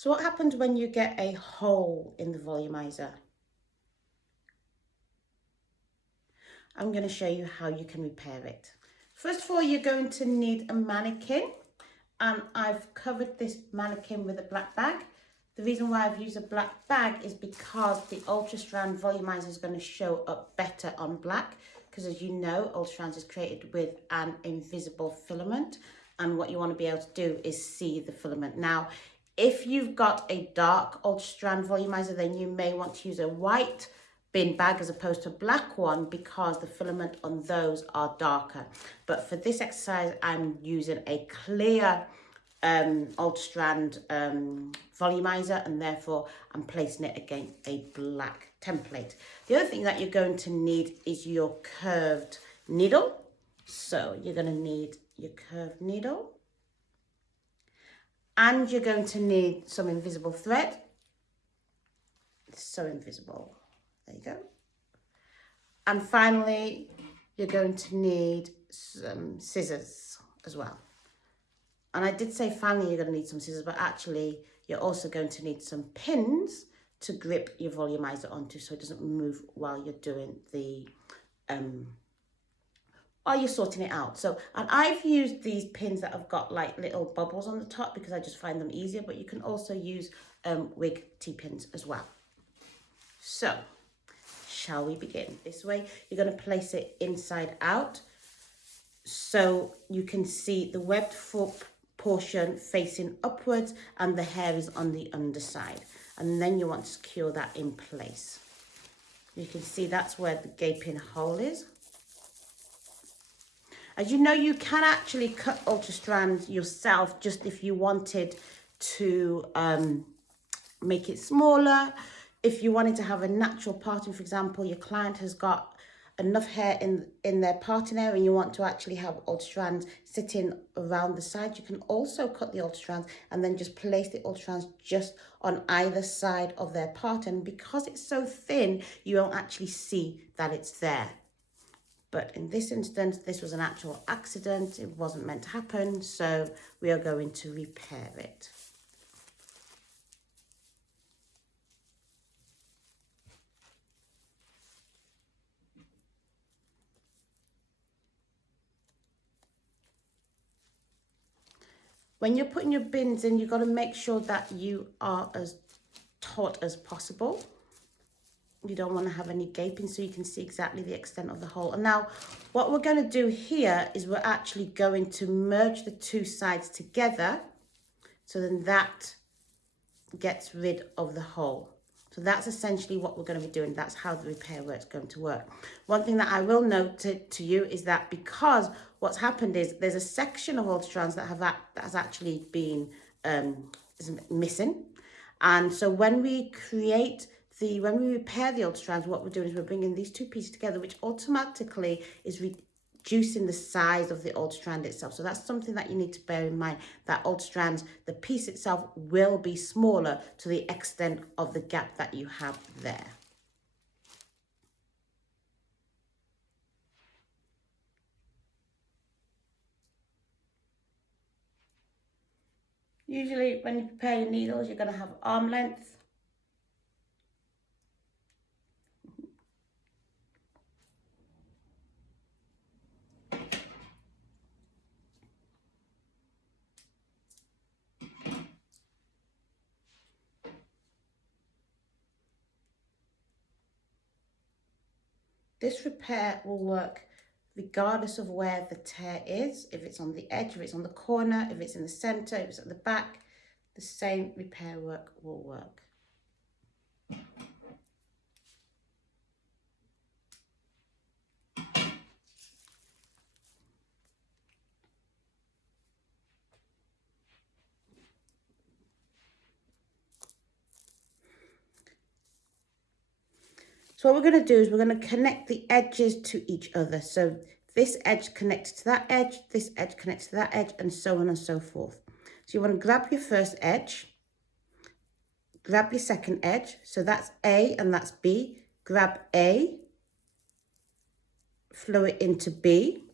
So what happens when you get a hole in the volumizer? I'm going to show you how you can repair it. First of all, you're going to need a mannequin, and I've covered this mannequin with a black bag. The reason why I've used a black bag is because the UltraStrand Volumiser is going to show up better on black, because as you know, UltraStrands is created with an invisible filament, and what you want to be able to do is see the filament. Now, if you've got a dark UltraStrand Volumiser, then you may want to use a white bin bag as opposed to a black one, because the filament on those are darker. But for this exercise, I'm using a clear UltraStrand Volumiser, and therefore I'm placing it against a black template. The other thing that you're going to need is your curved needle. So you're going to need your curved needle, and you're going to need some invisible thread. It's so invisible. There you go. And finally, you're going to need some scissors as well. And I did say finally you're going to need some scissors, but actually you're also going to need some pins to grip your volumizer onto, so it doesn't move while you're doing the while you're sorting it out. So, and I've used these pins that have got like little bubbles on the top because I just find them easier, but you can also use wig T-pins as well. So, shall we begin? This way, you're going to place it inside out, so you can see the webbed foot portion facing upwards and the hair is on the underside. And then you want to secure that in place. You can see that's where the gaping hole is. As you know, you can actually cut UltraStrand yourself just if you wanted to make it smaller. If you wanted to have a natural parting, for example, your client has got enough hair in their parting area and you want to actually have UltraStrands sitting around the side, you can also cut the UltraStrands and then just place the UltraStrands just on either side of their part. And because it's so thin, you won't actually see that it's there. But in this instance, this was an actual accident. It wasn't meant to happen, so we are going to repair it. When you're putting your bins in, you've got to make sure that you are as taut as possible. You don't want to have any gaping, so you can see exactly the extent of the hole. And now what we're going to do here is we're actually going to merge the two sides together, so then that gets rid of the hole. So that's essentially what we're going to be doing. That's how the repair work is going to work. One thing that I will note to you is that because what's happened is there's a section of UltraStrands that has actually been missing. And so when we repair the UltraStrands, what we're doing is we're bringing these two pieces together, which automatically is reducing the size of the UltraStrand itself. So that's something that you need to bear in mind, that UltraStrands, the piece itself will be smaller to the extent of the gap that you have there. Usually when you prepare your needles, you're going to have arm length. This repair will work regardless of where the tear is, if it's on the edge, if it's on the corner, if it's in the center, if it's at the back, the same repair work will work. So what we're going to do is we're going to connect the edges to each other. So this edge connects to that edge, this edge connects to that edge, and so on and so forth. So you want to grab your first edge, grab your second edge. So that's A and that's B. Grab A, flow it into B.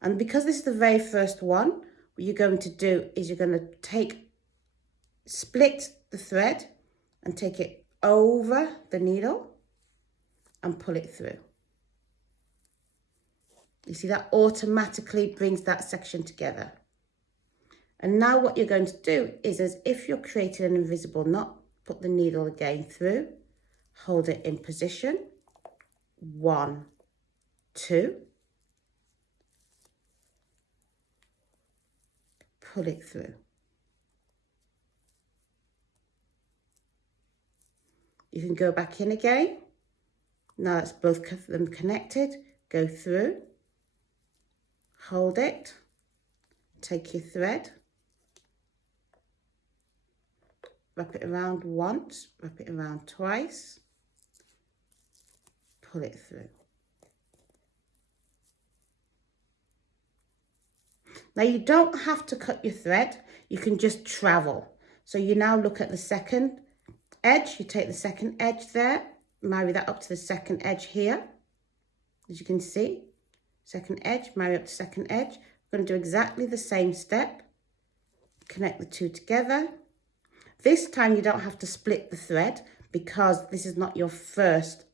And because this is the very first one, what you're going to do is you're going to take split the thread and take it over the needle and pull it through. You see, that automatically brings that section together. And now what you're going to do is, as if you're creating an invisible knot, put the needle again through, hold it in position, 1, 2, pull it through. You can go back in again. Now that's both of them connected. Go through, hold it, take your thread, wrap it around once, wrap it around twice, pull it through. Now you don't have to cut your thread, you can just travel. So you now look at the second edge, you take the second edge there, marry that up to the second edge here. As you can see, second edge, marry up to second edge. We're going to do exactly the same step. Connect the two together. This time you don't have to split the thread because this is not your first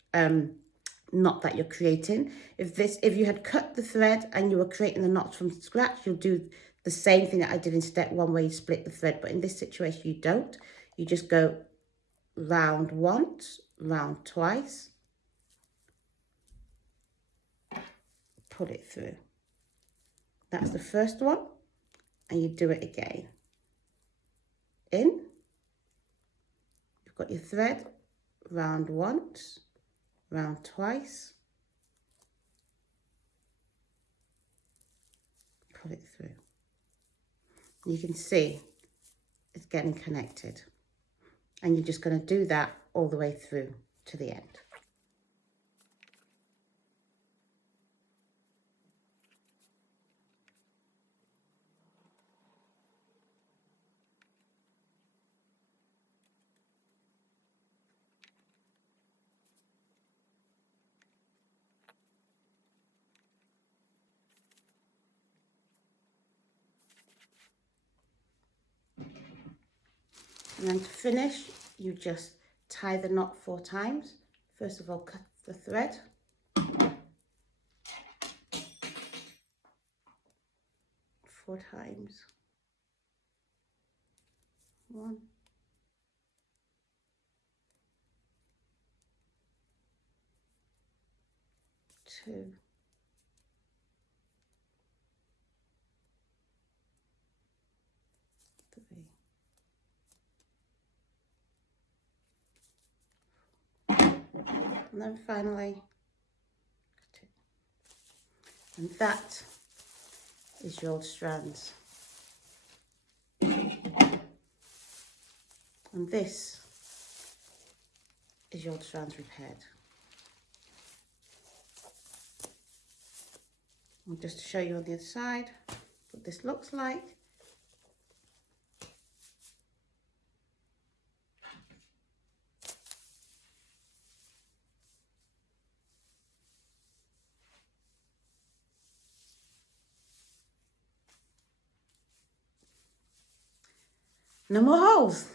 knot that you're creating. If you had cut the thread and you were creating the knots from scratch, you'll do the same thing that I did in step 1 where you split the thread. But in this situation, you don't. You just go round once, round twice, pull it through. That's the first one, and you do it again. In, you've got your thread, round once, round twice, pull it through. You can see it's getting connected, and you're just going to do that all the way through to the end. And then to finish, you just tie the knot 4 times. First of all, cut the thread. 4 times. 1, 2, 3. And then finally, cut it. And that is your strands. And this is your strands repaired. And just to show you on the other side what this looks like. No more holes.